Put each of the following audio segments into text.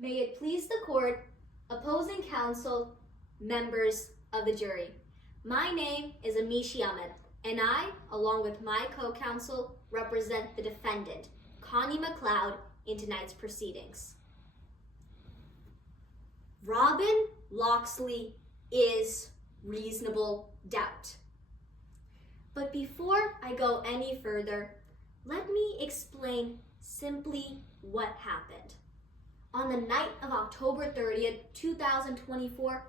May it please the court, opposing counsel, members of the jury. My name is Amishi Ahmed, and I, along with my co-counsel, represent the defendant, Connie McLeod, in tonight's proceedings. Robin Locksley is reasonable doubt. But before I go any further, let me explain simply what happened. On the night of October 30th, 2024,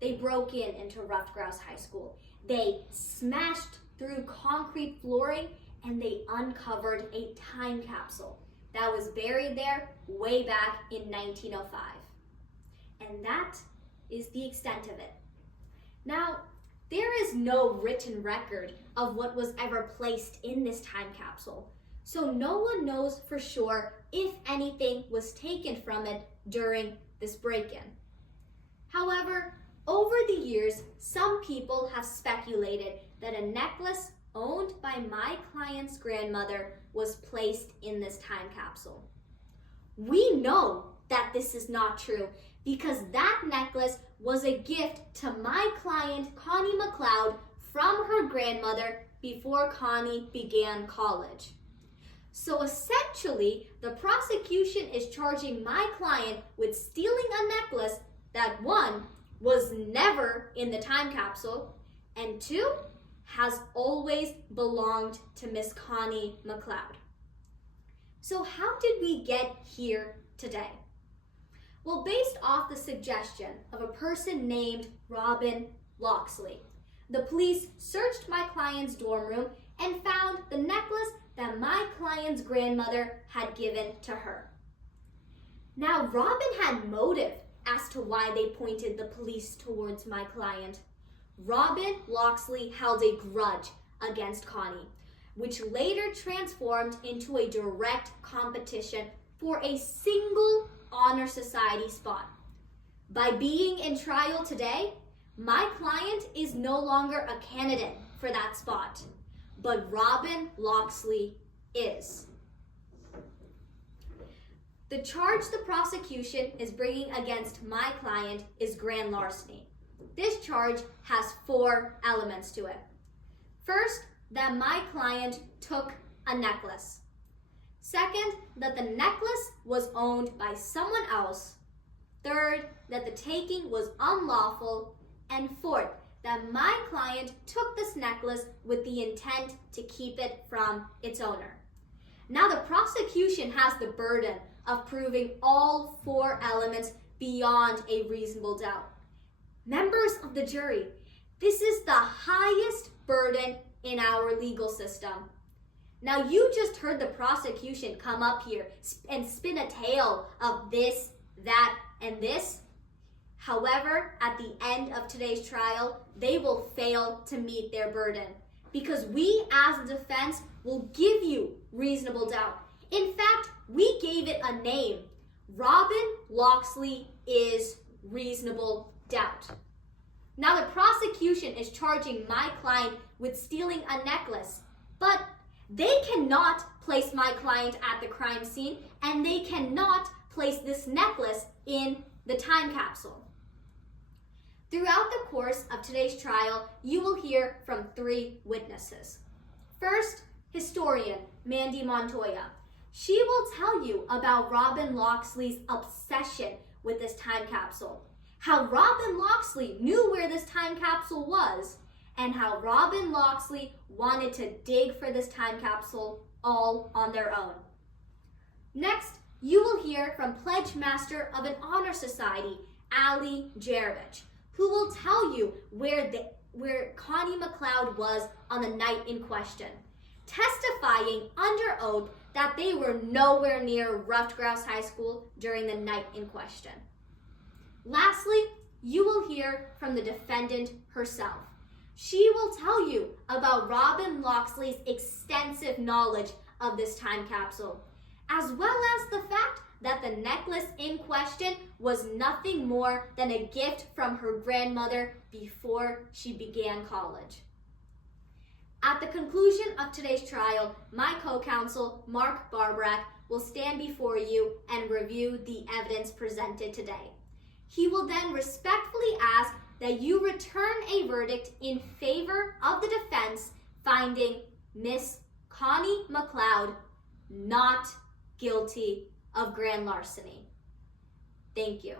they broke into Ruffed Grouse High School. They smashed through concrete flooring and they uncovered a time capsule that was buried there way back in 1905. And that is the extent of it. Now, there is no written record of what was ever placed in this time capsule, so no one knows for sure if anything was taken from it during this break-in. However, over the years, some people have speculated that a necklace owned by my client's grandmother was placed in this time capsule. We know that this is not true because that necklace was a gift to my client, Connie McLeod, from her grandmother before Connie began college. So essentially, the prosecution is charging my client with stealing a necklace that, one, was never in the time capsule, and two, has always belonged to Miss Connie McLeod. So how did we get here today? Well, based off the suggestion of a person named Robin Locksley, the police searched my client's dorm room and found the necklace that my client's grandmother had given to her. Now, Robin had motive as to why they pointed the police towards my client. Robin Locksley held a grudge against Connie, which later transformed into a direct competition for a single honor society spot. By being in trial today, my client is no longer a candidate for that spot, but Robin Locksley is. The charge the prosecution is bringing against my client is grand larceny. This charge has 4 elements to it. First, that my client took a necklace. Second, that the necklace was owned by someone else. Third, that the taking was unlawful. And fourth, that my client took this necklace with the intent to keep it from its owner. Now the prosecution has the burden of proving all 4 elements beyond a reasonable doubt. Members of the jury, this is the highest burden in our legal system. Now you just heard the prosecution come up here and spin a tale of this, that, and this. However, at the end of today's trial, they will fail to meet their burden because we as a defense will give you reasonable doubt. In fact, we gave it a name. Robin Locksley is reasonable doubt. Now the prosecution is charging my client with stealing a necklace, but they cannot place my client at the crime scene and they cannot place this necklace in the time capsule. Throughout the course of today's trial, you will hear from 3 witnesses. First, historian Mandy Montoya. She will tell you about Robin Locksley's obsession with this time capsule, how Robin Locksley knew where this time capsule was, and how Robin Locksley wanted to dig for this time capsule all on their own. Next, you will hear from Pledge Master of an Honor Society, Ali Jerovich, who will tell you where Connie McLeod was on the night in question, testifying under oath that they were nowhere near Ruffed Grouse High School during the night in question. Lastly, you will hear from the defendant herself. She will tell you about Robin Locksley's extensive knowledge of this time capsule, as well as the fact that the necklace in question was nothing more than a gift from her grandmother before she began college. At the conclusion of today's trial, my co-counsel, Mark Barbrack, will stand before you and review the evidence presented today. He will then respectfully ask that you return a verdict in favor of the defense, finding Miss Connie McLeod not guilty of grand larceny. Thank you.